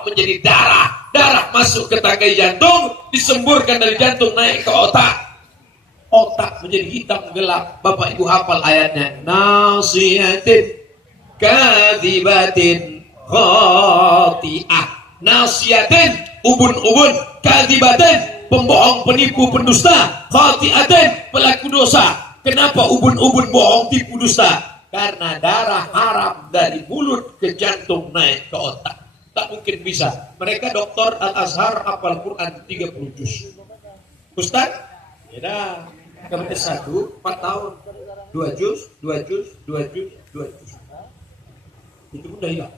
berubah menjadi darah. Darah masuk ke tangkai jantung, disemburkan dari jantung naik ke otak. Otak menjadi hitam gelap. Bapak Ibu hafal ayatnya. Nasiyatin kadzibatin khati'ah. Nasiyatin, ubun-ubun, kadzibatin, pembohong, penipu, pendusta, khati'atin, pelaku dosa. Kenapa ubun-ubun bohong, tipu, dusta? Karena darah haram dari mulut ke jantung naik ke otak. Tak mungkin bisa. Mereka doktor Al-Azhar hafal Quran 30 juz. Ustaz? Ya, kemudian 1, 4 tahun. 2 juz, 2 juz, 2 juz, 2 juz. Itu pun udah hilang.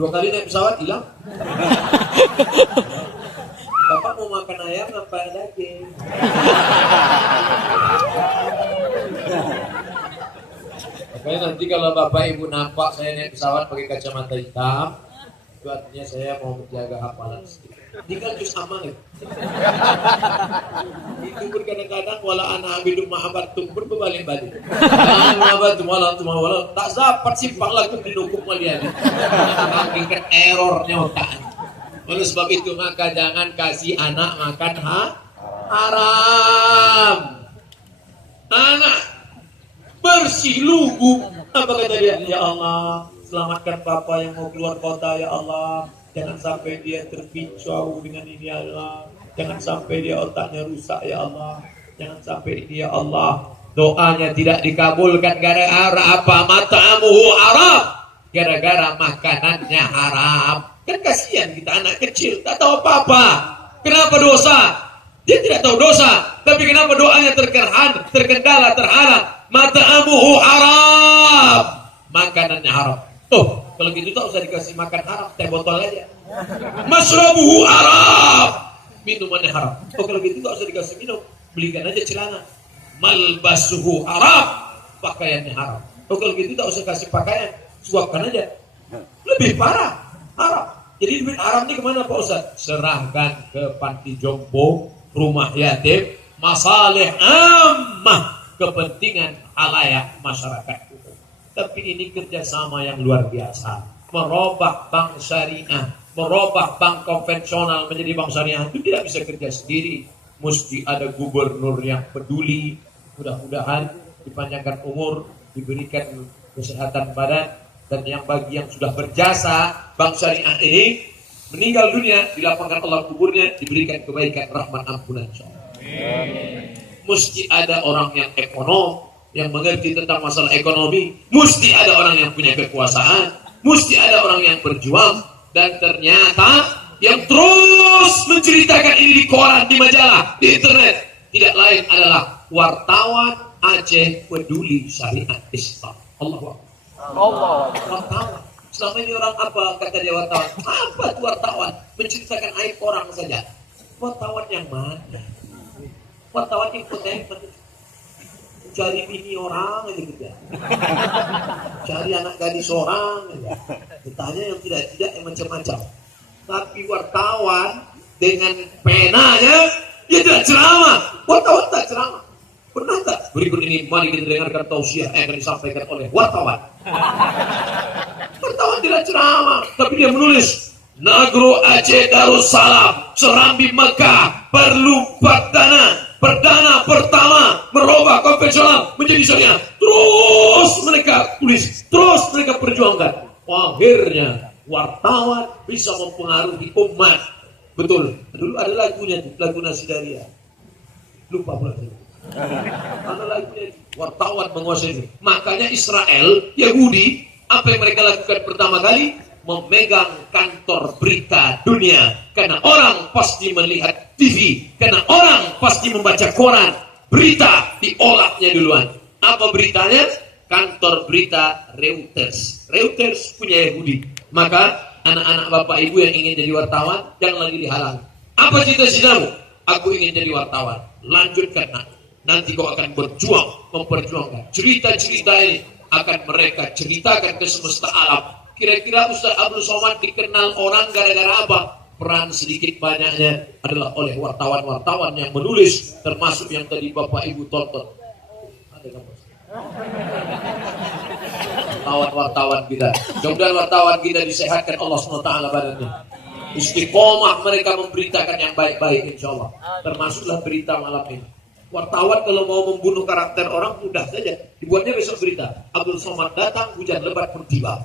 2 kali naik pesawat hilang. Bapak mau makan ayam apa daging? Makanya nanti kalau Bapak Ibu nampak saya naik pesawat pakai kacamata hitam, itu artinya saya mau menjaga hafalan sedikit. Ini kan juz aman ya. Itu pun kadang-kadang wala ana abidum ma'abatum pun berbalik-balik. Tak dapat simpang laku dinukum malian. Mengakibatkan errornya otak. Oleh sebab itu maka jangan kasih anak makan haram. Anak bersih lugu. Apa kata dia? Ya Allah, selamatkan papa yang mau keluar kota ya Allah. Jangan sampai dia terpicu dengan ini ya Allah. Jangan sampai dia otaknya rusak ya Allah. Jangan sampai dia Allah doanya tidak dikabulkan gara-gara apa? Mata'amuhu haram. Gara-gara makanannya haram. Kan kasihan kita anak kecil tak tahu apa-apa. Kenapa dosa? Dia tidak tahu dosa. Tapi kenapa doanya terkendala, terhalang? Mata'amuhu haram. Makanannya haram. Oh, kalau gitu tak usah dikasih makan haram, teh botol aja. Masrabuhu haram. Minumannya haram. Oh, kalau gitu tak usah dikasih minum, belikan aja celana. Malbasuhu haram. Pakaiannya haram. Oh, kalau gitu tak usah kasih pakaian, suapkan aja. Lebih parah, haram. Jadi duit haram ini kemana Pak Ustaz? Serahkan ke panti jompo, rumah yatim, masalih ammah, kepentingan halayak masyarakat. Tapi ini kerjasama yang luar biasa. Merubah bank syariah, merubah bank konvensional menjadi bank syariah itu tidak bisa kerja sendiri. Mesti ada gubernur yang peduli. Mudah-mudahan dipanjangkan umur, diberikan kesehatan badan, dan yang bagi yang sudah berjasa bank syariah ini meninggal dunia, dilapangkan Allah kuburnya, diberikan kebaikan, rahmat, ampunan. Mesti ada orang yang ekonom, yang mengerti tentang masalah ekonomi. Mesti ada orang yang punya kekuasaan. Mesti ada orang yang berjuang. Dan ternyata yang terus menceritakan ini di koran, di majalah, di internet, tidak lain adalah wartawan Aceh Peduli Syariat Islam. Allah. Wartawan. Selama ini orang apa kata dia wartawan? Apa itu wartawan? Menceritakan aib orang saja. Wartawan yang mana? Wartawan infotainment. Cari bini orang aja kerja. Cari anak gadis orang aja. Ditanya yang tidak-tidak, yang macam-macam. Tapi wartawan dengan penanya dia tidak ceramah. Wartawan tak ceramah. Pernah tak? Berikut ini mari kita dengarkan tausiah yang akan disampaikan oleh wartawan. Wartawan tidak ceramah, tapi dia menulis Nagro Aceh Darussalam Serambi Mekah perlu perdana pertama merubah konvensional menjadi syariah. Terus mereka tulis, terus mereka perjuangkan. Akhirnya wartawan bisa mempengaruhi umat. Betul. Dulu ada lagunya, lagu Nasidaria. Lupa pula. Ada lagunya, wartawan menguasai. Makanya Israel, Yahudi, apa yang mereka lakukan pertama kali? Memegang kantor berita dunia. Karena orang pasti melihat TV. Karena orang pasti membaca koran. Berita diolahnya duluan. Apa beritanya? Kantor berita Reuters. Reuters punya Yahudi. Maka anak-anak bapak ibu yang ingin jadi wartawan, jangan lagi dihalang. Apa cita-citamu? Aku ingin jadi wartawan. Lanjutkan nak. Nanti kau akan berjuang, memperjuangkan. Cerita-cerita ini akan mereka ceritakan ke semesta alam. Kira-kira Ustaz Abdul Somad dikenal orang gara-gara apa? Peran sedikit banyaknya adalah oleh wartawan-wartawan yang menulis, termasuk yang tadi Bapak Ibu tonton. Ada gambar. wartawan-wartawan kita. Mudah-mudahan wartawan kita disehatkan Allah SWT badannya. Istiqomah mereka memberitakan yang baik-baik insya Allah. Termasuklah berita malam ini. Wartawan kalau mau membunuh karakter orang mudah saja. Dibuatnya besok berita. Abdul Somad datang, hujan lebat pun tiba.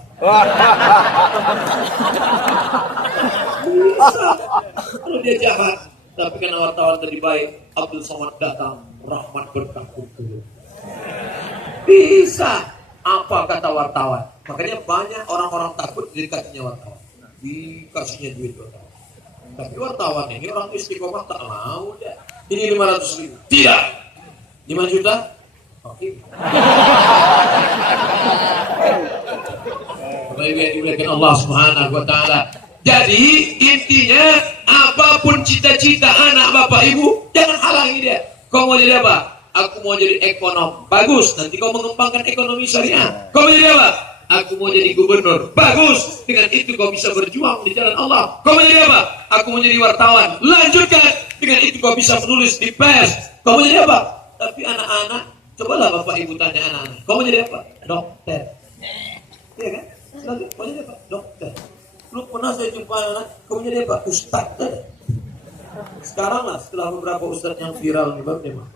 Bisa. Kalau dia jahat. Tapi karena wartawan tadi baik, Abdul Somad datang, rahmat berkah turun. Bisa. Apa kata wartawan? Makanya banyak orang-orang takut dikasihnya wartawan. Dikasihnya duit wartawan. Tapi wartawan ini orang istiqomah tak mau dia. Ini 500.000. Tidak. 5 juta? Oke. Baik Allah Subhanahu wa taala. Jadi intinya apapun cita-cita anak bapak ibu jangan halangi dia. Kau mau jadi apa? Aku mau jadi ekonom. Bagus. Nanti kau mengembangkan ekonomi syariah. Kau mau jadi apa? Aku mau jadi gubernur. Bagus. Dengan itu kau bisa berjuang di jalan Allah. Kau mau jadi apa? Aku mau jadi wartawan. Lanjutkan. Dengan itu kau bisa menulis di pers. Kau mau jadi apa? Tapi anak-anak, cobalah bapak ibu tanya anak-anak. Kau mau jadi apa? Dokter. Iya kan? Lalu, kau mau jadi apa? Dokter. Lu pernah saya jumpa anak, kau mau jadi apa? Ustaz. Sekarang lah, setelah beberapa ustaz yang viral nih, baru memang.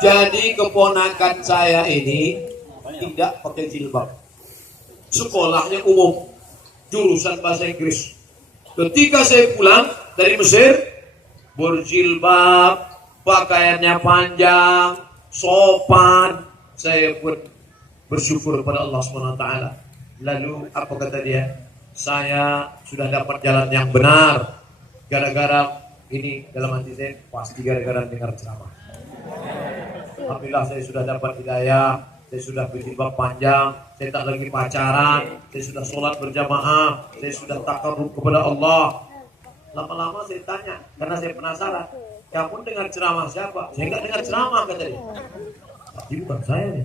Jadi keponakan saya ini tidak pakai jilbab. Sekolahnya umum, jurusan bahasa Inggris. Ketika saya pulang dari Mesir, berjilbab, pakaiannya panjang, sopan. Saya pun bersyukur kepada Allah SWT. Lalu apa kata dia? Saya sudah dapat jalan yang benar. Gara-gara ini dalam hati saya pasti gara-gara dengar ceramah. Alhamdulillah saya sudah dapat hidayah, saya sudah berjilbab panjang, saya tak lagi pacaran, saya sudah sholat berjamaah, saya sudah takarrub kepada Allah. Lama-lama saya tanya, karena saya penasaran, kamu dengar ceramah siapa? Saya enggak dengar ceramah, kata dia. Tapi bukan saya nih.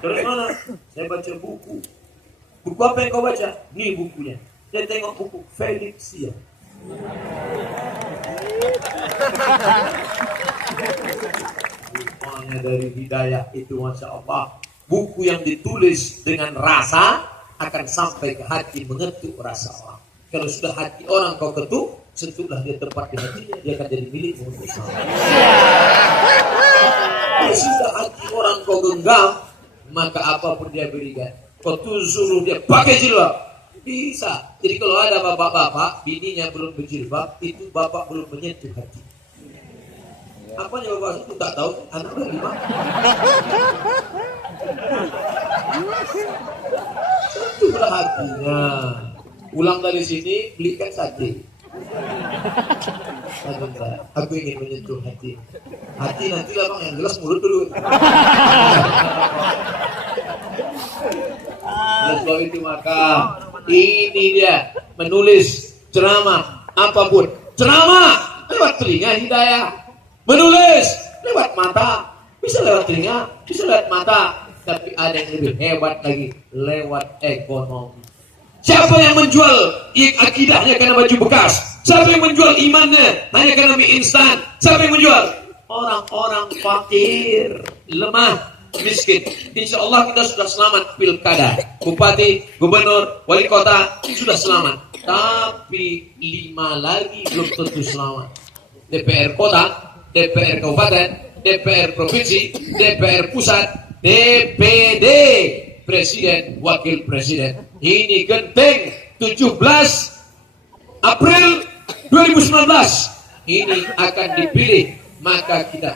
Terus mana? Saya baca buku. Buku apa yang kau baca? Nih bukunya. Saya tengok buku Felixia. Rupanya dari hidayah itu Masya Allah. Buku yang ditulis dengan rasa akan sampai ke hati, mengetuk rasa orang. Kalau sudah hati orang kau ketuk, sentuhlah dia tepat di hatinya, dia akan jadi milikmu bersama. Kalau sudah hati orang kau genggam, maka apapun dia berikan, kau tuh suruh dia pakai jilbab, bisa. Jadi kalau ada bapak-bapak, bininya belum berjilbab, itu bapak belum menyentuh hati. Apanya bapak itu tak tahu, anak udah 5. Sentuhlah hatinya. Pulang dari sini belikan sate. Aku ingin menyentuh hati. Hati nanti lah bang, yang jelas mulut dulu. Oleh sebab itu maka ini dia menulis ceramah apapun. Ceramah lewat telinga hidayah. Menulis lewat mata. Bisa lewat telinga, bisa lewat mata. Tapi ada yang lebih hebat lagi, lewat ekonomi. Siapa yang menjual akidahnya karena baju bekas? Siapa yang menjual imannya hanya karena mie instan? Siapa yang menjual? Orang-orang fakir, lemah, miskin. Insya Allah kita sudah selamat pilkada. Bupati, gubernur, wali kota sudah selamat. Tapi 5 lagi belum tentu selamat. DPR kota, DPR kabupaten, DPR provinsi, DPR pusat, DPD, presiden, wakil presiden. Ini genting 17 April 2019 ini akan dipilih, maka kita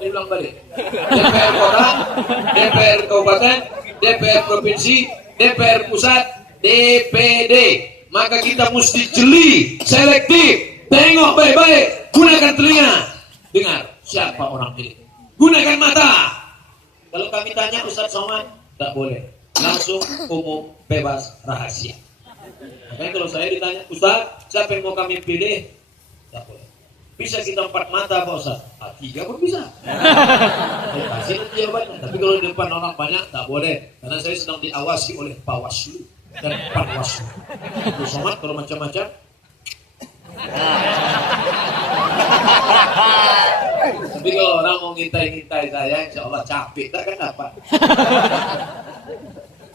diulang balik. DPR kota, DPR kabupaten, DPR provinsi, DPR pusat, DPD. Maka kita mesti jeli, selektif, tengok baik-baik, gunakan telinga, dengar siapa orang ini, gunakan mata. Kalau kami tanya Ustaz Somad, tak boleh, langsung umum, bebas, rahasia. Makanya kalau saya ditanya, Ustaz, siapa yang mau kami pilih, tak boleh. Bisa kita 4 mata Pak Ustaz? 3 pun bisa. Saya kasih nanti jawabannya. Tapi kalau di depan orang banyak tak boleh. Karena saya sedang diawasi oleh Bawaslu dan Panwaslu. Abdul Somad kalau macam-macam. Tapi kalau orang mau ngintai-ngintai saya, insya Allah capek. Tak kan apa?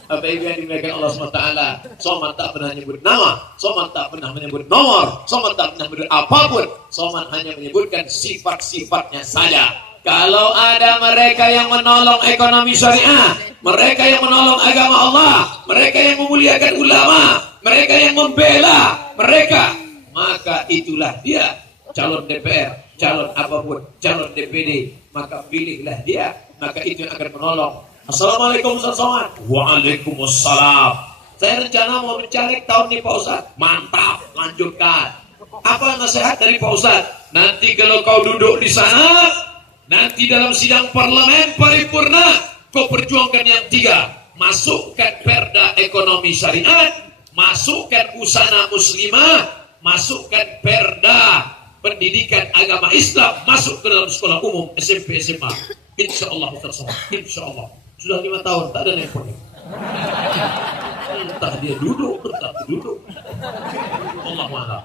Apa itu yang dimuliakan Allah SWT? Somad tak pernah menyebut nama, Somad tak pernah menyebut nomor, Somad tak pernah menyebut apapun. Somad hanya menyebutkan sifat-sifatnya saja. Kalau ada mereka yang menolong ekonomi syariah, mereka yang menolong agama Allah, mereka yang memuliakan ulama, mereka yang membela mereka, maka itulah dia calon DPR, calon apapun, calon DPD. Maka pilihlah dia, maka itu yang akan menolong. Assalamualaikum Ustaz Somad. Waalaikumsalam. Saya rencana mau mencari tahun ini Pak Ustaz. Mantap, lanjutkan. Apa nasihat dari Pak Ustaz? Nanti kalau kau duduk di sana, nanti dalam sidang parlemen paripurna, kau perjuangkan yang 3. Masukkan perda ekonomi syariat, masukkan usana muslimah, masukkan perda pendidikan agama Islam, masuk ke dalam sekolah umum SMP SMA. Insya Allah Ustaz Somad. Insya Allah. Sudah 5 tahun, tak ada nelpon. Entah dia duduk, entah duduk. Allah Maha.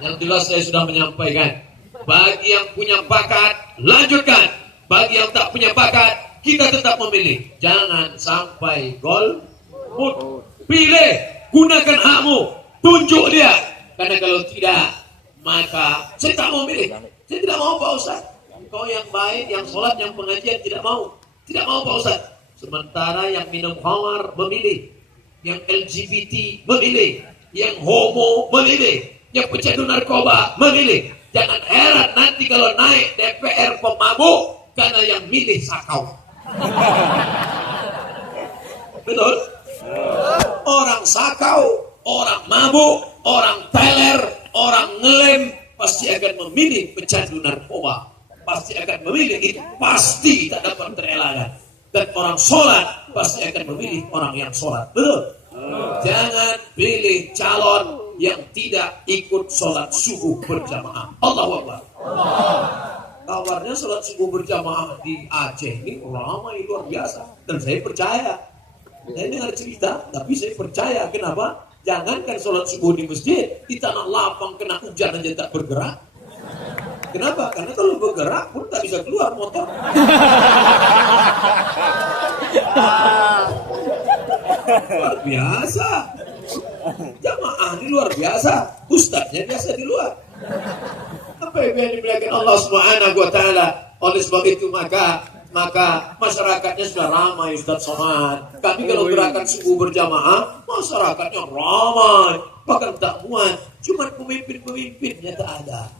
Yang jelas saya sudah menyampaikan. Bagi yang punya bakat, lanjutkan. Bagi yang tak punya bakat, kita tetap memilih. Jangan sampai golput. Pilih, gunakan hakmu, tunjuk dia. Karena kalau tidak, maka saya tak mau milih. Saya tidak mau Pak Ustaz. Kau yang baik, yang sholat, yang pengajian tidak mau. Tidak mau Pak Ustaz. Sementara yang minum khamar memilih, yang LGBT memilih, yang homo memilih, yang pecandu narkoba memilih. Jangan heran nanti kalau naik DPR pemabuk karena yang milih sakau. Betul? Orang sakau, orang mabuk, orang teler, orang ngelem pasti akan memilih pecandu narkoba. Pasti akan memilih itu, pasti tak dapat terelakkan. Dan orang sholat pasti akan memilih orang yang sholat. Betul? Jangan pilih calon yang tidak ikut sholat subuh berjamaah. Allahu Akbar. Kabarnya sholat subuh berjamaah di Aceh ini ramai luar biasa. Dan saya percaya. Saya dengar cerita, tapi saya percaya. Kenapa? Jangankan sholat subuh di masjid, di tanah lapang kena hujan aja tak bergerak. Kenapa? Karena kalau bergerak pun tak bisa keluar motor. Luar biasa. Jamaah ini luar biasa. Ustaznya biasa di luar. Apa yang dimuliakan Allah Subhanahu wa taala? Oleh sebab itu maka masyarakatnya sudah ramai Ustaz Somad. Kami kalau gerakan subuh berjamaah, masyarakatnya ramai. Bahkan tak muat. Cuma pemimpin-pemimpinnya tak ada.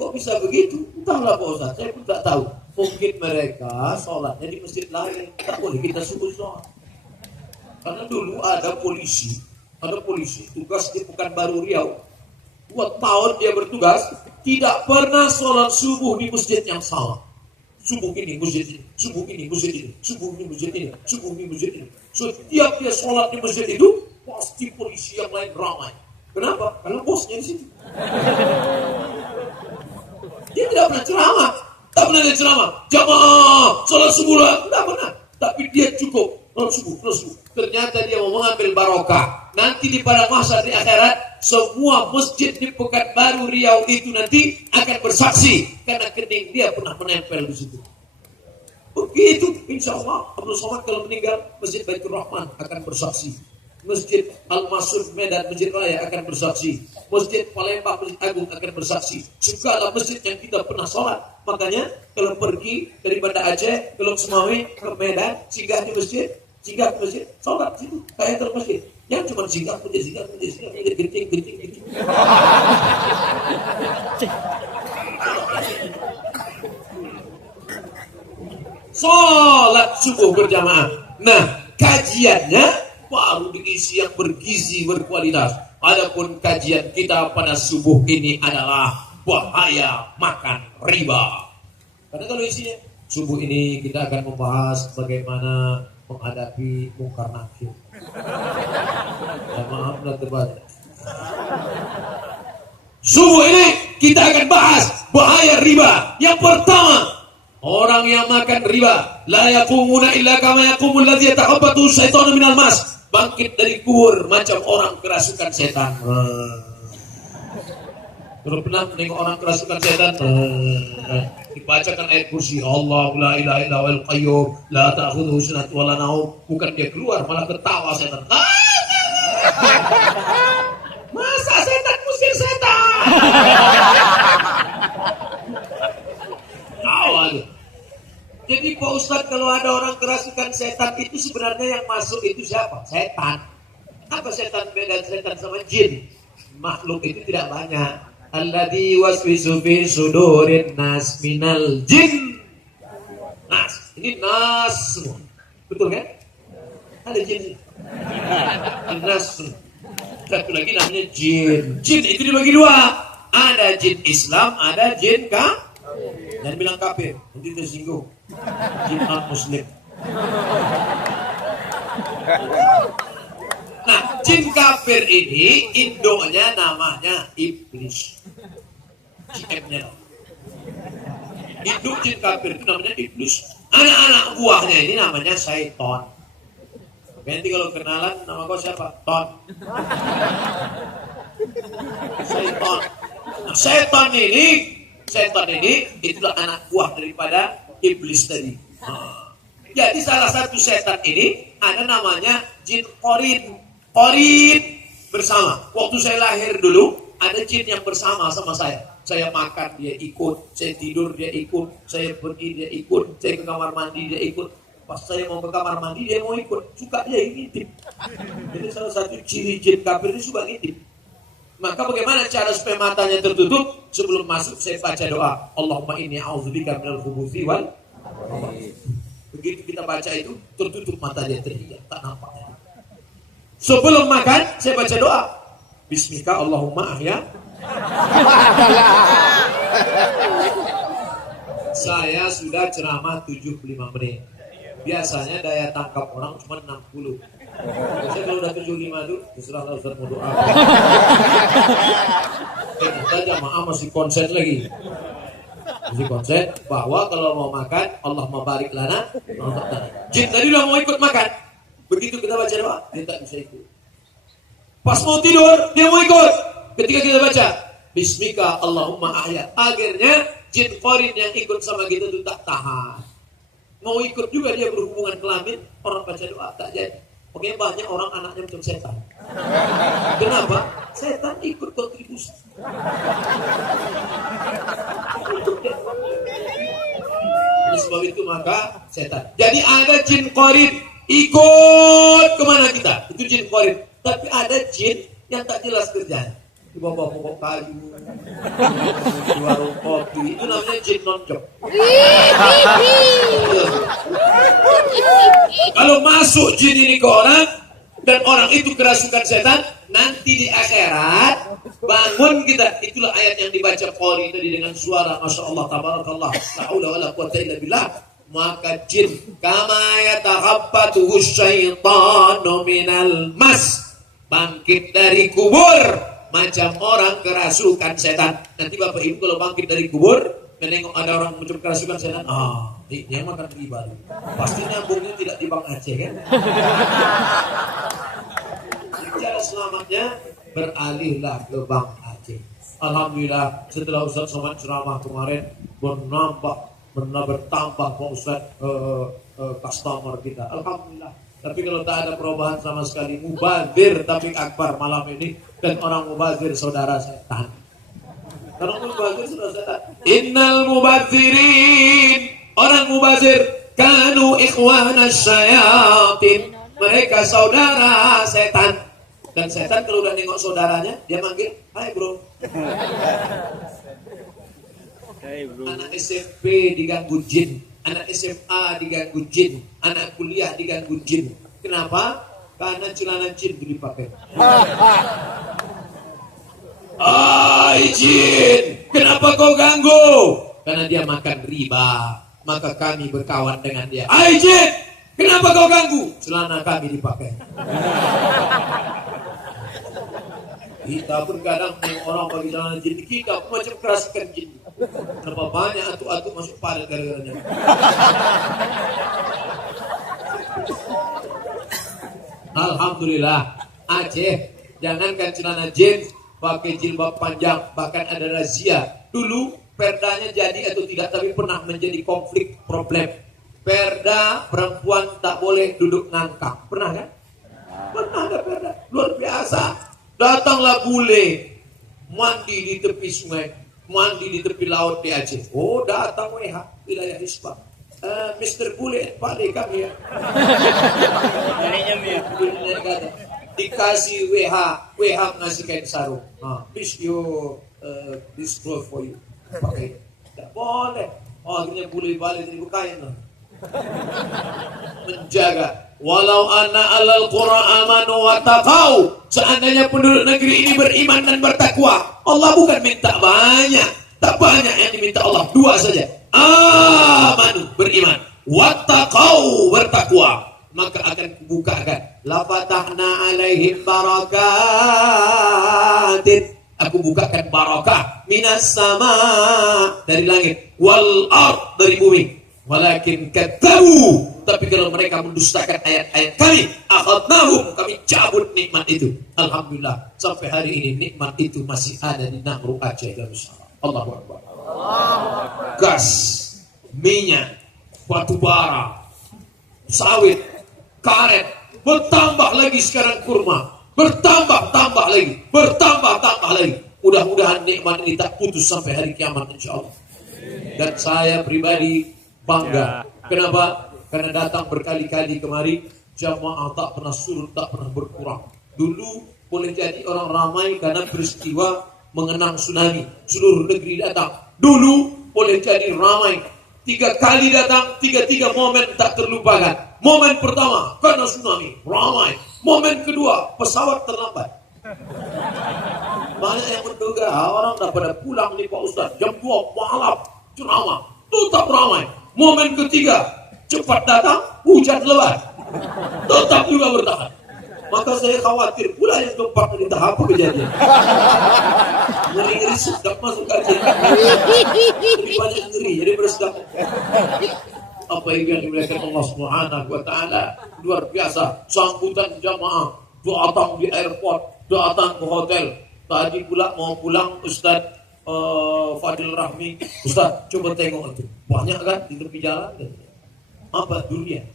Kok bisa begitu? Entahlah Pak Ustaz, saya pun tak tahu. Mungkin mereka sholatnya di masjid lain. Tak boleh kita subuh sholat. Karena dulu ada polisi tugas di Pekanbaru Riau. 2 tahun dia bertugas, tidak pernah sholat subuh di masjid yang sama. Subuh ini masjid ini, subuh ini masjid ini, subuh ini masjid ini, subuh ini masjid ini. Setiap dia sholat di masjid itu, pasti polisi yang lain ramai. Kenapa? Karena bosnya di situ. Dia tidak pernah ceramah, tak pernah dia ceramah. Jamaah, sholat subuh lah, tidak pernah. Tapi dia cukup sholat subuh. Ternyata dia mau mengambil barokah. Nanti di pada masa di akhirat, semua masjid di Pekanbaru Riau itu nanti akan bersaksi karena kening dia pernah menempel di situ. Begitu, insya Allah Abdul Somad kalau meninggal, Masjid Baitur Rahman akan bersaksi. Masjid Al-Masud Medan Masjid Raya akan bersaksi. Masjid Palembang Masjid Agung akan bersaksi. Segala masjid yang kita pernah sholat. Makanya kalau pergi dari Banda Aceh ke Lok Sumawi ke Medan, singgah ke masjid, sholat situ kayak terus masjid. Yang cuma singgah masjid, kencing. Sholat subuh berjamaah. Nah, kajiannya baru diisi yang bergizi, berkualitas. Adapun kajian kita pada subuh ini adalah bahaya makan riba. Karena kalau isinya subuh ini kita akan membahas bagaimana menghadapi mungkar nakir. Maaf, sudah terbaca. Subuh ini kita akan bahas bahaya riba. Yang pertama, orang yang makan riba la yaqumuna illa kama yaqumul ladzi yatakhabbathu syaitanu minal mas. Bangkit dari kubur macam orang kerasukan setan. Kalau pernah menengok orang kerasukan setan, dibacakan ayat kursi, Allah la ilaha illa huwal qayyum la ta'khudhuhu sinatun wa la naum. Bukan dia keluar, malah ketawa setan. Masa setan musir setan? Awal. Jadi Pak Ustadz, kalau ada orang kerasukan setan itu sebenarnya yang masuk itu siapa? Setan. Apa setan beda setan sama jin? Makhluk itu tidak banyak. Alladzi waswisu fi sudurin nas minal jin. Nas, ini nas semua. Betul kan? Ada jin. Nas. Satu lagi namanya jin. Jin itu dibagi dua. Ada jin Islam, ada jin jangan bilang kafir, nanti tersinggung. Jin non-muslim. Nah, jin kafir ini indonya namanya iblis. JM-nya. Induk jin kafir itu namanya iblis. Anak-anak buahnya ini namanya syaitan. Nanti kalau kenalan, nama kau siapa? Ton. Syaitan. Nah, setan ini itulah anak buah daripada iblis tadi. Jadi salah satu setan ini ada namanya jin qorin. Qorin bersama. Waktu saya lahir dulu ada jin yang bersama sama saya. Saya makan dia ikut, saya tidur dia ikut, saya pergi dia ikut, saya ke kamar mandi dia ikut. Pas saya mau ke kamar mandi dia mau ikut, suka dia ngintip. Jadi salah satu ciri jin kafir ini suka ngintip. Maka bagaimana cara supaya matanya tertutup? Sebelum masuk saya baca doa, Allahumma inni a'udzubika minal khubuthi wal. Begitu kita baca itu tertutup mata dia, terhilang, tak nampak. Sebelum makan saya baca doa, Bismika Allahumma ahya. Saya sudah ceramah 75 menit. Biasanya daya tangkap orang cuma 60. Saya kalau udah 75 tuh terserah Ustaz mau doa. Kita jamaah masih konsen lagi. Masih konsen bahwa kalau mau makan Allah mabarik lana. Jin tadi udah mau ikut makan. Begitu kita baca doa, dia tak bisa ikut. Pas mau tidur, dia mau ikut. Ketika kita baca Bismika Allahumma ahya, akhirnya jin qorin yang ikut sama kita itu tak tahan. Mau ikut juga dia berhubungan kelamin, orang baca doa tak jadi. Pokoknya banyak orang anaknya macam setan. Kenapa? Setan ikut kontribusi. Oleh sebab itu maka setan. Jadi ada jin qorin ikut kemana kita? Itu jin qorin. Tapi ada jin yang tak jelas kerjanya. Di bawah pokok kayu, di warung kopi, itu namanya jin non-job. Kalau masuk jin ini ke orang dan orang itu kerasukan setan, nanti di akhirat bangun kita. Itulah ayat yang dibaca Qori tadi dengan suara Masya Allah, Tabarakallah, la haula wala quwwata illa billah. Maka jin kama yatakhabbatuhu syaitanu minal mas, bangkit dari kubur macam orang kerasukan setan. Nanti Bapak Ibu kalau bangkit dari kubur menengok ada orang macam kerasukan setan, dia makan riba. Pasti nyambungnya tidak di Bang Aceh kan? Cara selamatnya beralihlah ke Bang Aceh. Alhamdulillah setelah Ustaz Somad ceramah kemarin bertambah Pak Ustaz customer kita. Alhamdulillah. Tapi kalau tak ada perubahan sama sekali, mubazir tapi akbar malam ini, dan orang mubazir saudara setan. Kalau mubazir saudara setan. Innal mubazirin, orang mubazir kanu ikhwanas syayatin, mereka saudara setan. Dan setan kalau udah nengok saudaranya, dia manggil, hai bro. Anak SMP diganggu jin, anak SMA diganggu jin, anak kuliah diganggu jin. Kenapa? Karena celana jin itu dipakai. Hai jin, kenapa kau ganggu? Karena dia makan riba, maka kami berkawan dengan dia. Hai jin, kenapa kau ganggu? Celana kami dipakai. Kita pun kadang tengok orang bagi celana jin, kita pun macam keraskan jin. Kenapa banyak atuk-atuk masuk padat gara-garanya. Alhamdulillah, Aceh jangankan celana jeans, pakai jilbab panjang, bahkan ada razia. Dulu perdanya jadi atau tidak, tapi pernah menjadi konflik problem. Perda perempuan tak boleh duduk ngangkang, pernah kan? Pernah ada perda, luar biasa. Datanglah bule, mandi di tepi sungai, mandi di tepi laut di Aceh. Oh, datang WH wilayah Hisbah. Mr. Bule, Pak kami ya. Dikasih WH ngasih kain sarung. This this clothes for you. Pakai. Tidak boleh. Oh, akhirnya bule balik dari kain lah. Menjaga. Walau anna alal qura amanu wa taqau. Seandainya penduduk negeri ini beriman dan bertakwa, Allah bukan minta banyak. Tak banyak yang diminta Allah, 2 saja. Amanu, beriman, wattaqau, bertakwa, maka akan kubukakan la fatahna alaihim barakatin, aku bukakan barakah minas sama, dari langit, wal ard, dari bumi. Walakin kadzabu, tapi kalau mereka mendustakan ayat-ayat kami, akhadnahum, kami cabut nikmat itu. Alhamdulillah sampai hari ini nikmat itu masih ada di Nahru Aceh Darussalam. Allahu Akbar. Gas, minyak, batu bara, sawit, karet, bertambah lagi sekarang kurma, bertambah lagi. Mudah-mudahan nikmat ini tak putus sampai hari kiamat insyaallah. Dan saya pribadi bangga. Kenapa? Karena datang berkali-kali kemari, jamaah tak pernah surut, tak pernah berkurang. Dulu boleh jadi orang ramai karena peristiwa mengenang tsunami, seluruh negeri datang. Dulu boleh jadi ramai, 3 kali datang, 3 momen tak terlupakan. Momen pertama karena tsunami, ramai. Momen kedua, pesawat terlambat. Banyak yang menduga orang dah pada pulang nih Pak Ustaz, jam 2 malam ceramah, tetap ramai. Momen ketiga, cepat datang, hujan lebat, tetap juga bertahan. Maka saya khawatir pula yang keempat ini tahap apa kejadian. Ngeri-ngeri sedap masuk kajian. Lebih banyak ngeri, jadi bersedap. Apa yang dimuliakan Allah Subhanahu wa taala, luar biasa sambutan jamaah, datang di airport, datang ke hotel. Tadi pula mau pulang Ustaz Fadil Rahmi, Ustaz coba tengok itu. Banyak kan di tepi jalan. Apa durian?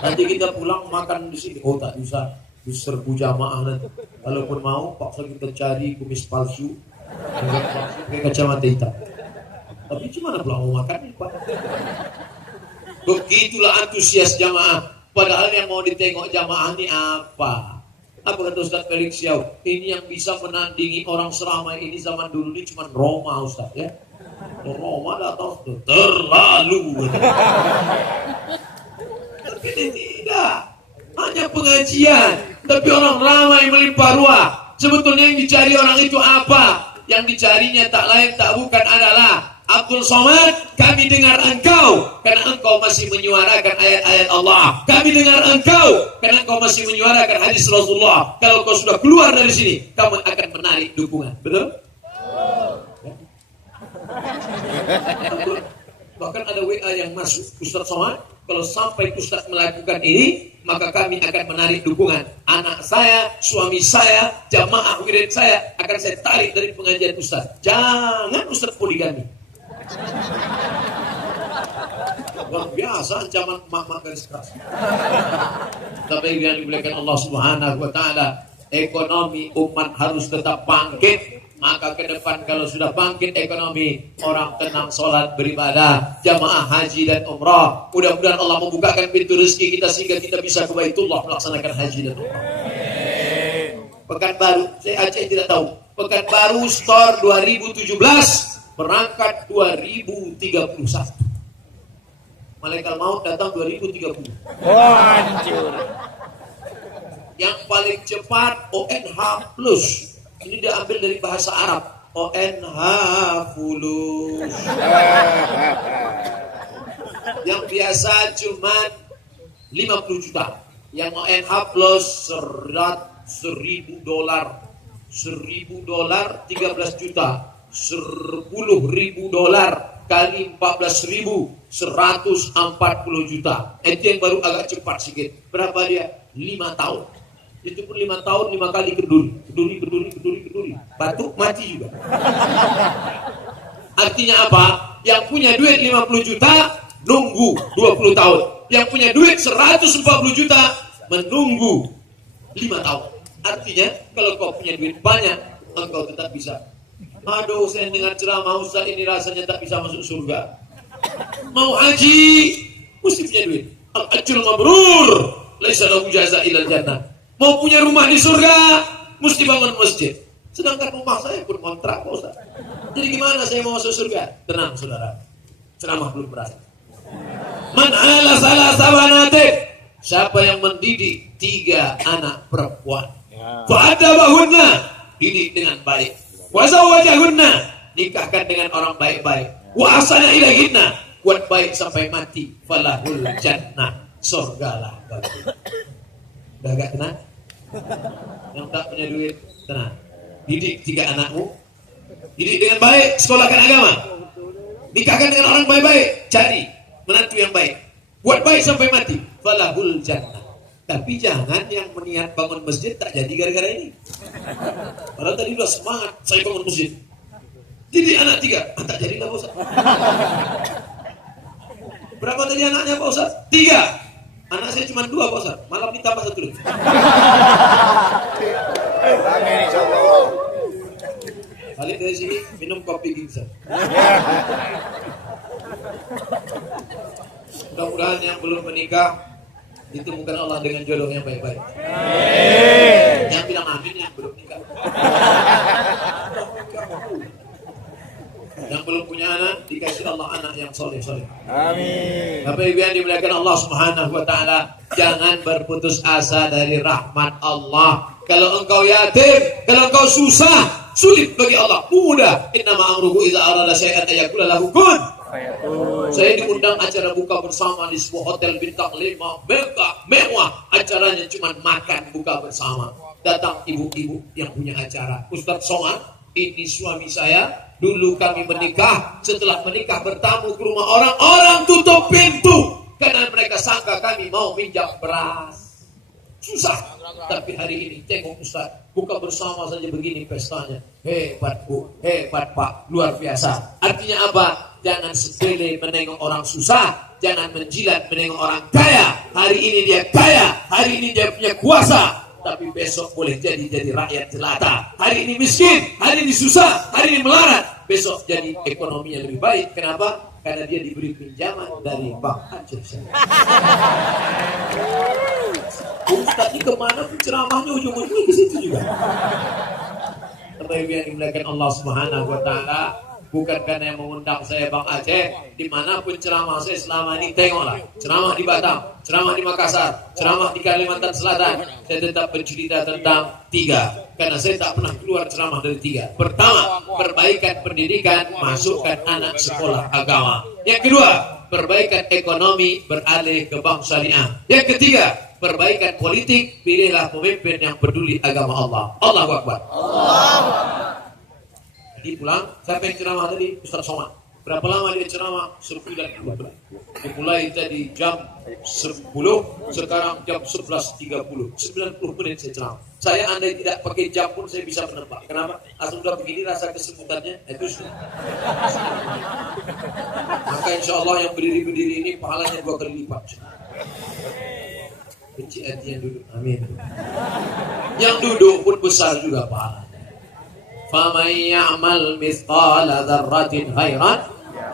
Nanti kita pulang makan di sini. Oh tak bisa, diserbu jamaah nanti. Kalaupun mau, paksa kita cari kumis palsu, pakai kacamata hitam. Tapi gimana pula mau makan ini Pak? Begitulah antusias jamaah. Padahal yang mau ditengok jamaah ini apa? Apa kata Ustaz Felix Xiao? Ini yang bisa menandingi orang seramai ini zaman dulu ini cuma Roma Ustaz ya. Roma datang terlalu. Tapi tidak, hanya pengajian, tapi orang ramai melimpah ruah. Sebetulnya yang dicari orang itu apa? Yang dicarinya tak lain tak bukan adalah Abdul Somad, kami dengar engkau karena engkau masih menyuarakan ayat-ayat Allah. Kami dengar engkau karena engkau masih menyuarakan hadis Rasulullah. Kalau kau sudah keluar dari sini, kamu akan menarik dukungan. Betul? Bahkan ada WA yang masuk, Ustaz Somad, kalau sampai Ustaz melakukan ini, maka kami akan menarik dukungan. Anak saya, suami saya, jamaah wirid saya akan saya tarik dari pengajian Ustaz. Jangan Ustaz poligami. Luar biasa ancaman mak-mak garis keras. Tapi yang dimuliakan Allah Subhanahu wa taala, ekonomi umat harus tetap bangkit. Maka ke depan kalau sudah bangkit ekonomi, orang tenang sholat beribadah, jamaah haji dan umrah. Mudah-mudahan Allah membukakan pintu rezeki kita sehingga kita bisa ke Baitullah melaksanakan haji dan umrah. Pekanbaru, saya Aceh tidak tahu. Pekanbaru store 2017, berangkat 2031. Malaikat maut datang 2030. Hancur. Yang paling cepat ONH plus. Ini diambil dari bahasa Arab. ONH fulus. Yang biasa cuma 50 juta. Yang ONH plus $1,000 $1.000 13 juta. $10.000 kali 14.000 140 juta. Itu yang baru agak cepat sedikit. Berapa dia? 5 tahun. Itu pun 5 tahun 5 kali keduri. Batuk mati juga. Artinya apa? Yang punya duit 50 juta nunggu 20 tahun. Yang punya duit 140 juta menunggu 5 tahun. Artinya kalau kau punya duit banyak, engkau tetap bisa. Aduh, saya dengar ceramah Ustaz ini rasanya tak bisa masuk surga. Mau haji mesti punya duit. Al-ajrul mabrur laisa lahu jazaa illa jannah. Mau punya rumah di surga mesti bangun masjid. Sedangkan rumah saya pun kontrak, Ustaz. Jadi gimana saya mau masuk surga? Tenang saudara, ceramah belum berakhir. Man ala salah sabanatik, siapa yang mendidik 3 anak perempuan, fa'adabahunna, didik dengan baik, wa zawwajahunna, nikahkan dengan orang baik-baik, wa ahsana ilaihinna, buat baik sampai mati, falahul jannah, surgalah bagi. Udah gak tenang? Yang tak punya duit, tenang. Didik 3 anakmu, didik dengan baik, sekolahkan agama, nikahkan dengan orang baik-baik, cari menantu yang baik, buat baik sampai mati, falahul jannah. Tapi jangan yang meniat bangun masjid tak jadi gara-gara ini. Padahal tadi udah semangat saya bangun masjid. Jadi anak 3, tak jadi lah Pak Ustaz. Berapa tadi anaknya Pak Ustaz? 3. Anak saya cuma 2 Pak Ustaz. Malam ini tambah 1 lagi. Amin insyaallah. Balik dari sini minum kopi ginseng. Mudah-mudahan yang belum menikah ditemukan Allah dengan jodoh yang baik-baik. Amin. Yang bilang amin yang belum nikah. Yang belum punya anak dikasih Allah anak yang soleh-soleh. Amin. Bapak Ibu yang dimuliakan Allah Subhanahu wa taala, jangan berputus asa dari rahmat Allah. Kalau engkau yatim, kalau engkau susah, sulit bagi Allah, mudah. Innama amruhu idza arada syai'an ayaqula lahu kun. Saya diundang acara buka bersama di sebuah hotel bintang 5 mewah. Acaranya cuma makan buka bersama. Datang ibu-ibu yang punya acara. Ustaz Somad, ini suami saya. Dulu kami menikah. Setelah menikah bertamu ke rumah orang. Orang tutup pintu karena mereka sangka kami mau minjam beras. Susah. Tapi hari ini tengok Ustaz, buka bersama saja begini pestanya. Hebat Bu, hebat Pak, luar biasa. Artinya apa? Jangan sepele menengok orang susah, jangan menjilat menengok orang kaya. Hari ini dia kaya, hari ini dia punya kuasa, tapi besok boleh jadi rakyat jelata. Hari ini miskin, hari ini susah, hari ini melarat, besok jadi ekonominya lebih baik. Kenapa? Karena dia diberi pinjaman dari Bank Aceh. Ustaz ini kemana pun ceramahnya ujung-ujungnya ke situ juga. Bapak Ibu yang dimuliakan Allah Subhanahu wa taala, bukan karena yang mengundang saya Bang Aceh, dimanapun ceramah saya selama ini tengoklah, ceramah di Batam, ceramah di Makassar, ceramah di Kalimantan Selatan, saya tetap bercerita tentang 3, karena saya tak pernah keluar ceramah dari 3. Pertama, perbaikan pendidikan, masukkan anak sekolah agama. Yang kedua, perbaikan ekonomi, beralih ke bank syariah. Yang ketiga, perbaikan politik, pilihlah pemimpin yang peduli agama Allah. Allahu Akbar. Jadi pulang, siapa yang ceramah tadi? Ustaz Somad. Berapa lama dia ceramah? 9:12. Dimulai tadi jam 10, sekarang jam 11:30. 90 menit saya ceramah. Saya andai tidak pakai jam pun saya bisa menebak. Kenapa? Asal sudah begini rasa kesemutannya, itu sudah. Maka insya Allah yang berdiri-berdiri ini pahalanya 2 kali lipat. Benci hati yang duduk, amin. Yang duduk pun besar juga pahalanya. فَمَنْ يَعْمَلْ مِثْقَالَ ذَرَّةٍ خَيْرًا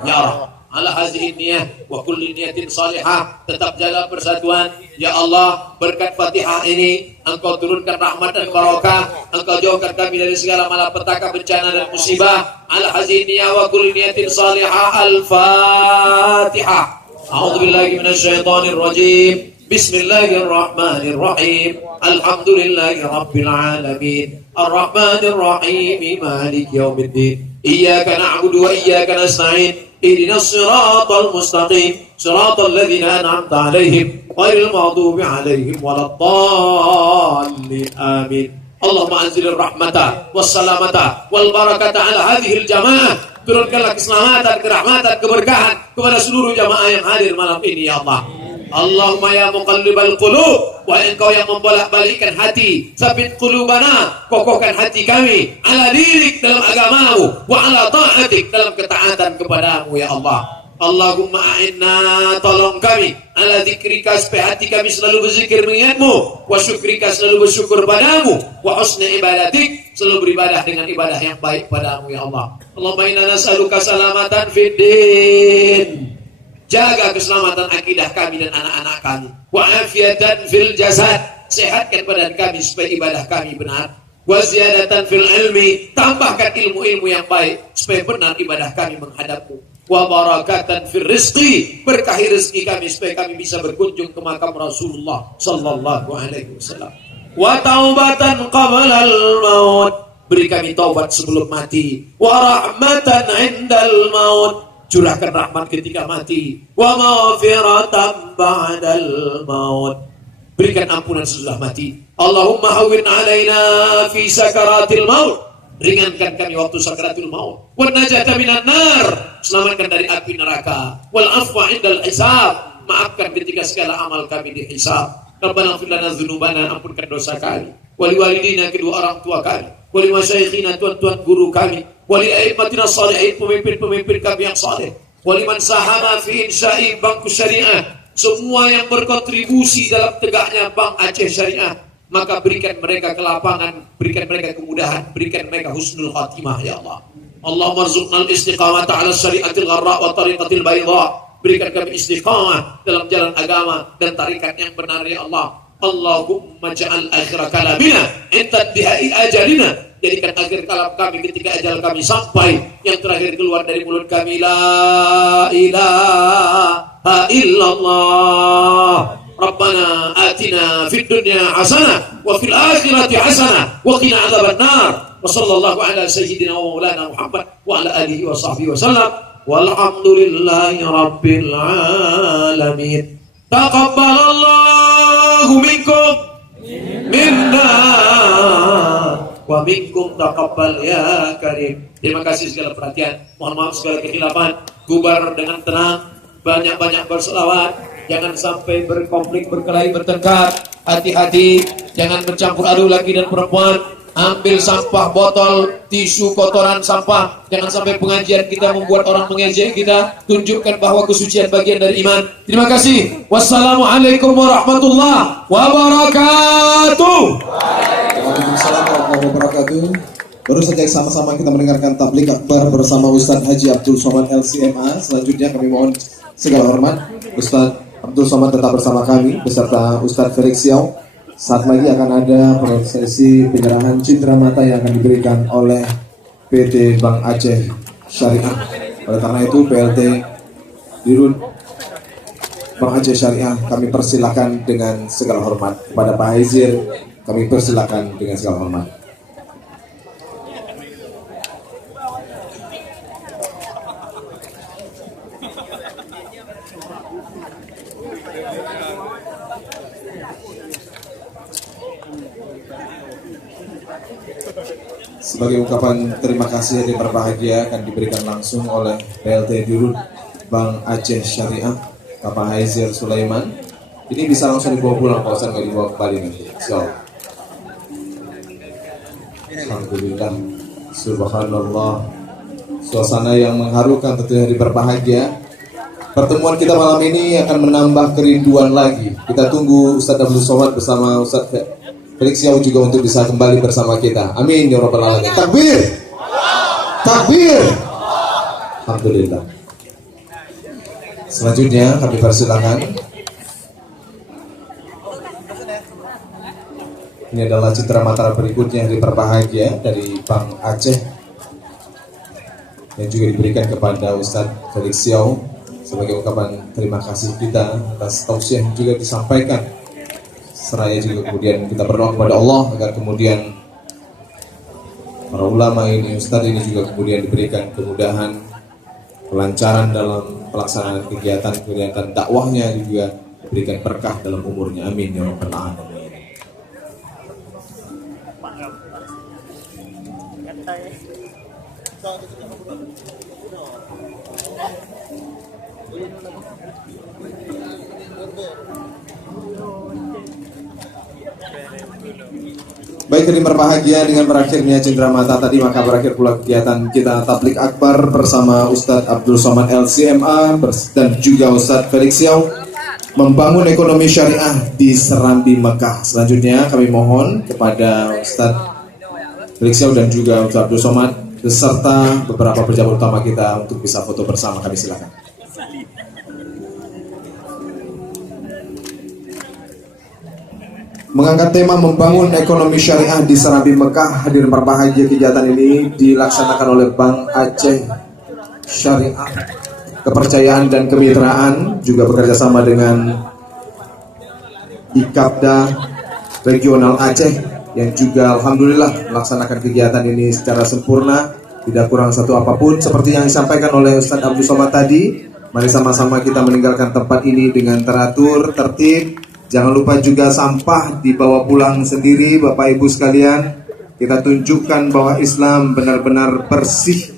يَرَهُ. Ala hazihi niyah wa kulli niyatin salihah. Tetap jaga persatuan. Ya Allah, berkat Fatihah ini Engkau turunkan rahmat dan barakah. Engkau jauhkan kami dari segala malapetaka, bencana dan musibah. Ala hazihi niyah wa kulli niyatin salihah. Al-Fatihah. A'udzu billahi minasyaitonir rajim. Bismillahirrahmanirrahim. Alhamdulillahi rabbil alamin. Ar-Rahmanir Rahim. Maliki yaumiddin. Iyyaka na'budu wa iyyaka nasta'in. Ihdinas siratal mustaqim. Siratal ladzina an'amta 'alaihim ghairil maghdubi 'alaihim waladdallin. Amin. Allahumma anzilir rahmata wassalamata wal barakata ala hadhil jamaah. Turunkanlah keselamatan, kerahmatan, keberkahan kepada seluruh jamaah yang hadir malam ini ya Allah. Allahumma ya muqallibal qulub, wa engkau yang membolak-balikkan hati, sabit qulubana, kokohkan hati kami ala dinik dalam agamamu, wa ala ta'atik dalam ketaatan kepadamu ya Allah. Allahumma a'inna, tolong kami ala zikrika, supaya hati kami selalu berzikir mengingatmu, wa syukrika, selalu bersyukur padamu, wa husni ibadatik, selalu beribadah dengan ibadah yang baik padamu ya Allah. Allahumma inna nas'aluka salamatan fid din, jaga keselamatan akidah kami dan anak-anak kami, wa afiatan fil jasad, sehatkan badan kami supaya ibadah kami benar, wa ziyadatan fil ilmi, tambahkan ilmu-ilmu yang baik supaya benar ibadah kami menghadapmu, wa barakatan fil rizqi, berkahi rezeki kami supaya kami bisa berkunjung ke makam Rasulullah sallallahu alaihi wasallam, wa taubatan qabla al-maut, beri kami taubat sebelum mati, wa rahmatan indal maut, curahkan rahmat ketika mati, wa maghfiratan ba'dal maut, berikan ampunan sesudah mati. Allahumma hawwin alaina fi sakaratil maut, ringankan kami waktu sakaratul maut, wan najata minan nar, selamatkan dari api neraka, wal afwa indal hisab, maafkan ketika segala amal kami dihisab. Rabbana ighfir lana dzunubana, ampunkan dosa kami, wali walidina, kedua orang tua kami, wali masyayikhina, tuan-tuan guru kami, wali a'immatina shalihin, pemimpin-pemimpin kami yang saleh, wali man sahama fi insya'i bangku syariah, semua yang berkontribusi dalam tegaknya Bank Aceh Syariah, maka berikan mereka kelapangan, berikan mereka kemudahan, berikan mereka husnul khatimah ya Allah. Allahumma rzuqnal istiqamata ala syariatil gharra wa tariqatil bayda, berikan kami istiqamah dalam jalan agama dan tarikat yang benar ya Allah. Allahumma ja'al akhir kalamina intadbihai ajalina, jadikan akhir kalam kami ketika ajal kami sampai, yang terakhir keluar dari mulut kami la ilaha illallah. Rabbana atina fid dunya hasanah wa fil akhirati hasanah wa qina adzabannar. Wa sallallahu ala sayyidina wa maulana Muhammad wa ala alihi wa sahbihi wa sallam. Walhamdulillahi rabbil alamin. Taqabbalallahu minkum minna wa minkum taqabbal ya karim. Terima kasih segala perhatian. Mohon maaf segala kekhilafan. Bubar dengan tenang, banyak-banyak berselawat. Jangan sampai berkonflik, berkelahi, bertengkar. Hati-hati, jangan bercampur aduk laki dan perempuan. Ambil sampah, botol, tisu, kotoran, sampah. Jangan sampai pengajian kita membuat orang mengejek kita. Tunjukkan bahwa kesucian bagian dari iman. Terima kasih. Wassalamualaikum warahmatullahi wabarakatuh. Waalaikumsalam warahmatullahi wabarakatuh. Baru saja sama-sama kita mendengarkan tablik akbar bersama Ustadz Haji Abdul Somad LCMA. Selanjutnya kami mohon segala hormat Ustadz Abdul Somad tetap bersama kami beserta Ustadz Felix Siau. Saat lagi akan ada prosesi penyerahan cindera mata yang akan diberikan oleh PT Bank Aceh Syariah. Oleh karena itu PLT Dirut Bank Aceh Syariah kami persilakan dengan segala hormat. Kepada Pak Haizir kami persilakan dengan segala hormat. Sebagai ungkapan terima kasih yang berbahagia akan diberikan langsung oleh PLT Dirut Bank Aceh Syariah Bapak Haizir Sulaiman. Ini bisa langsung dibawa pulang Pak Ustaz, nggak dibawa kembali nanti. So, alhamdulillah, subhanallah, suasana yang mengharukan tentunya berbahagia. Pertemuan kita malam ini akan menambah kerinduan lagi. Kita tunggu Ustadz Abdul Somad bersama Ustadz Felix Siau juga untuk bisa kembali bersama kita. Amin ya rabbal alamin. Takbir, takbir. Alhamdulillah. Selanjutnya kami persilakan. Ini adalah citra mata berikutnya yang berbahagia dari Bank Aceh yang juga diberikan kepada Ustadz Felix Siau sebagai ungkapan terima kasih kita atas tausiah yang juga disampaikan. Seraya juga kemudian kita berdoa kepada Allah agar kemudian para ulama ini, Ustadz ini juga kemudian diberikan kemudahan, kelancaran dalam pelaksanaan kegiatan dakwahnya, juga diberikan berkah dalam umurnya. Amin ya rabbal alamin. Baik, ini berbahagia dengan berakhirnya cenderamata tadi, maka berakhir pula kegiatan kita tablik akbar bersama Ustadz Abdul Somad LCMA dan juga Ustadz Felix Xiao membangun ekonomi syariah di Serambi Mekah. Selanjutnya kami mohon kepada Ustadz Felix Xiao dan juga Ustadz Abdul Somad beserta beberapa pejabat utama kita untuk bisa foto bersama. Kami silakan. Mengangkat tema membangun ekonomi syariah di Serambi Mekah, hadirin berbahagia, kegiatan ini dilaksanakan oleh Bank Aceh Syariah Kepercayaan dan Kemitraan, juga bekerjasama dengan Ikapda Regional Aceh yang juga alhamdulillah melaksanakan kegiatan ini secara sempurna, tidak kurang satu apapun. Seperti yang disampaikan oleh Ustadz Abdul Somad tadi, mari sama-sama kita meninggalkan tempat ini dengan teratur, tertib. Jangan lupa juga sampah dibawa pulang sendiri, Bapak Ibu sekalian. Kita tunjukkan bahwa Islam benar-benar bersih.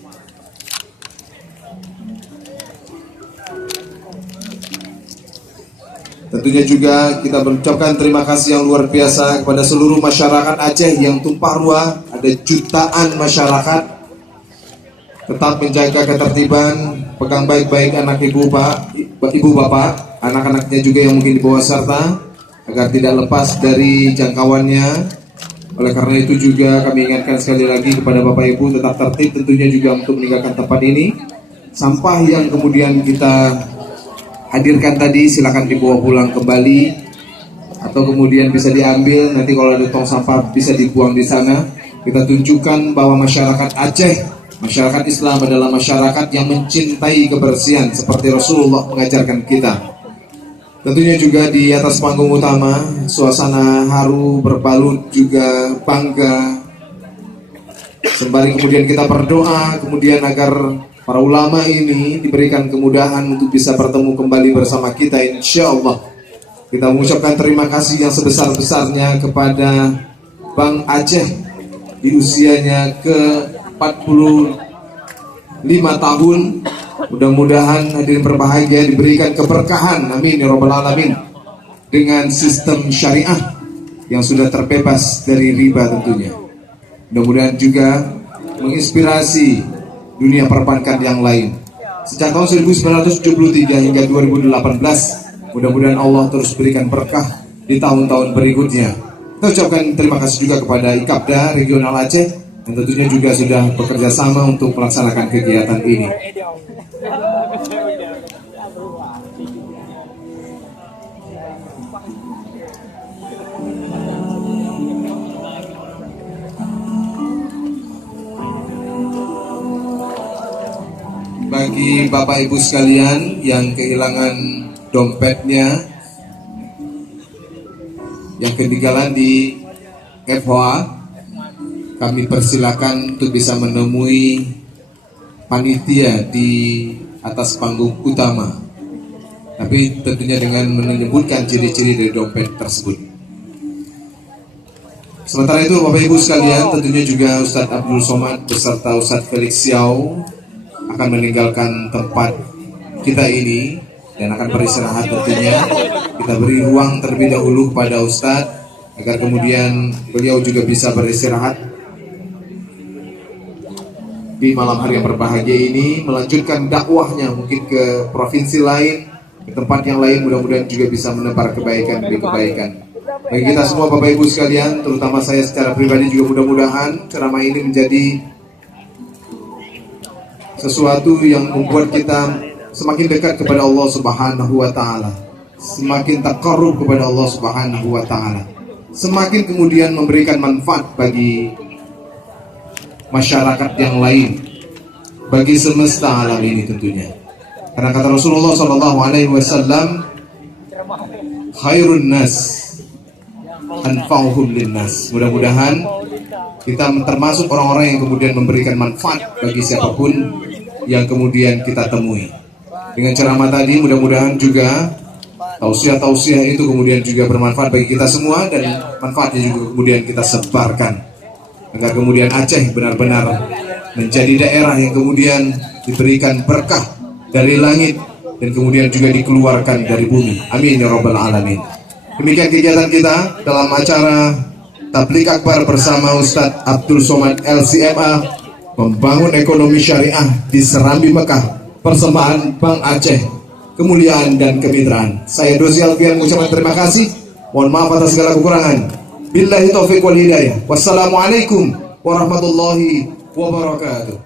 Tentunya juga kita mengucapkan terima kasih yang luar biasa kepada seluruh masyarakat Aceh yang tumpah ruah. Ada jutaan masyarakat. Tetap menjaga ketertiban, pegang baik-baik anak ibu bapak, anak-anaknya juga yang mungkin di bawah serta, agar tidak lepas dari jangkauannya. Oleh karena itu juga kami ingatkan sekali lagi kepada Bapak Ibu tetap tertib tentunya juga untuk meninggalkan tempat ini. Sampah yang kemudian kita hadirkan tadi silakan dibawa pulang kembali, atau kemudian bisa diambil, nanti kalau ada tong sampah bisa dibuang di sana. Kita tunjukkan bahwa masyarakat Aceh, masyarakat Islam adalah masyarakat yang mencintai kebersihan seperti Rasulullah mengajarkan kita. Tentunya juga di atas panggung utama suasana haru, berbalut juga bangga. Sembari kemudian kita berdoa kemudian agar para ulama ini diberikan kemudahan untuk bisa bertemu kembali bersama kita, insya Allah. Kita mengucapkan terima kasih yang sebesar-besarnya kepada Bank Aceh di usianya ke-45 tahun. Mudah-mudahan hadirin berbahagia diberikan keberkahan, amin ya rabbal alamin, dengan sistem syariah yang sudah terbebas dari riba tentunya. Mudah-mudahan juga menginspirasi dunia perbankan yang lain. Sejak tahun 1973 hingga 2018, mudah-mudahan Allah terus berikan berkah di tahun-tahun berikutnya. Kita ucapkan terima kasih juga kepada Ikapda Regional Aceh yang tentunya juga sudah bekerja sama untuk melaksanakan kegiatan ini. Bagi Bapak Ibu sekalian yang kehilangan dompetnya, yang ketinggalan di FOA, kami persilakan untuk bisa menemui panitia di atas panggung utama, tapi tentunya dengan menyebutkan ciri-ciri dari dompet tersebut. Sementara itu Bapak Ibu sekalian, tentunya juga Ustadz Abdul Somad beserta Ustadz Felix Xiao akan meninggalkan tempat kita ini dan akan beristirahat tentunya. Kita beri ruang terlebih dahulu kepada Ustadz agar kemudian beliau juga bisa beristirahat di malam hari yang berbahagia ini, melanjutkan dakwahnya mungkin ke provinsi lain, ke tempat yang lain. Mudah-mudahan juga bisa menebar kebaikan demi kebaikan bagi kita semua Bapak Ibu sekalian, terutama saya secara pribadi juga. Mudah-mudahan ceramah ini menjadi sesuatu yang membuat kita semakin dekat kepada Allah Subhanahu wa taala, semakin taqarrub kepada Allah Subhanahu wa taala, semakin kemudian memberikan manfaat bagi masyarakat yang lain, bagi semesta alam ini tentunya. Karena kata Rasulullah sallallahu alaihi wasallam, khairun nas anfa'uhum linnas. Mudah-mudahan kita termasuk orang-orang yang kemudian memberikan manfaat bagi siapapun yang kemudian kita temui. Dengan ceramah tadi mudah-mudahan juga tausiah-tausiah itu kemudian juga bermanfaat bagi kita semua dan manfaatnya juga kemudian kita sebarkan agar kemudian Aceh benar-benar menjadi daerah yang kemudian diberikan berkah dari langit dan kemudian juga dikeluarkan dari bumi. Amin ya rabbal alamin. Demikian kegiatan kita dalam acara Tablik Akbar bersama Ustadz Abdul Somad LCMA, membangun ekonomi syariah di Serambi Mekah, persembahan Bank Aceh, kemuliaan dan kemitraan. Saya Dozi Alfian mengucapkan terima kasih. Mohon maaf atas segala kekurangan. Billahi taufiq wal hidayah. Wassalamualaikum warahmatullahi wabarakatuh.